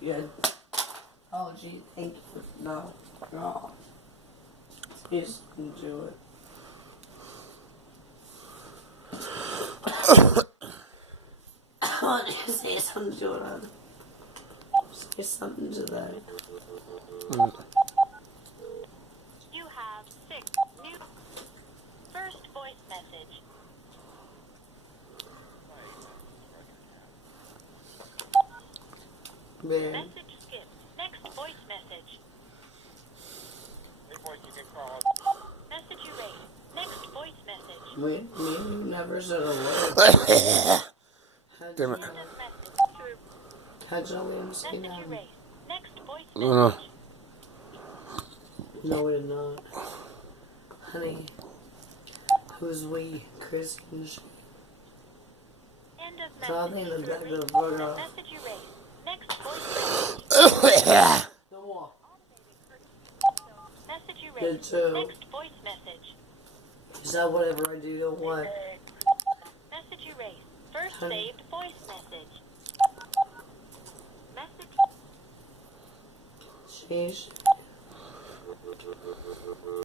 Good. Oh, gee, thank you. No. No. Please do it. I want you to say something to it. Say something to that. You have 6 new first voice message. Man. Message skipped. Next voice message. Message erased. Next voice message. Wait, maybe you never said a word. End of message. How'd Jillian say Message that? erased. Next voice No. message. No, we did not. Honey, who's we? Chris and she. End of Something in message. the back of the photo. Message erased. Next voice message. No more. Message Good erased. too. Next voice message. Is that whatever I do or what? Message erased. First saved voice message. Message. Sheesh.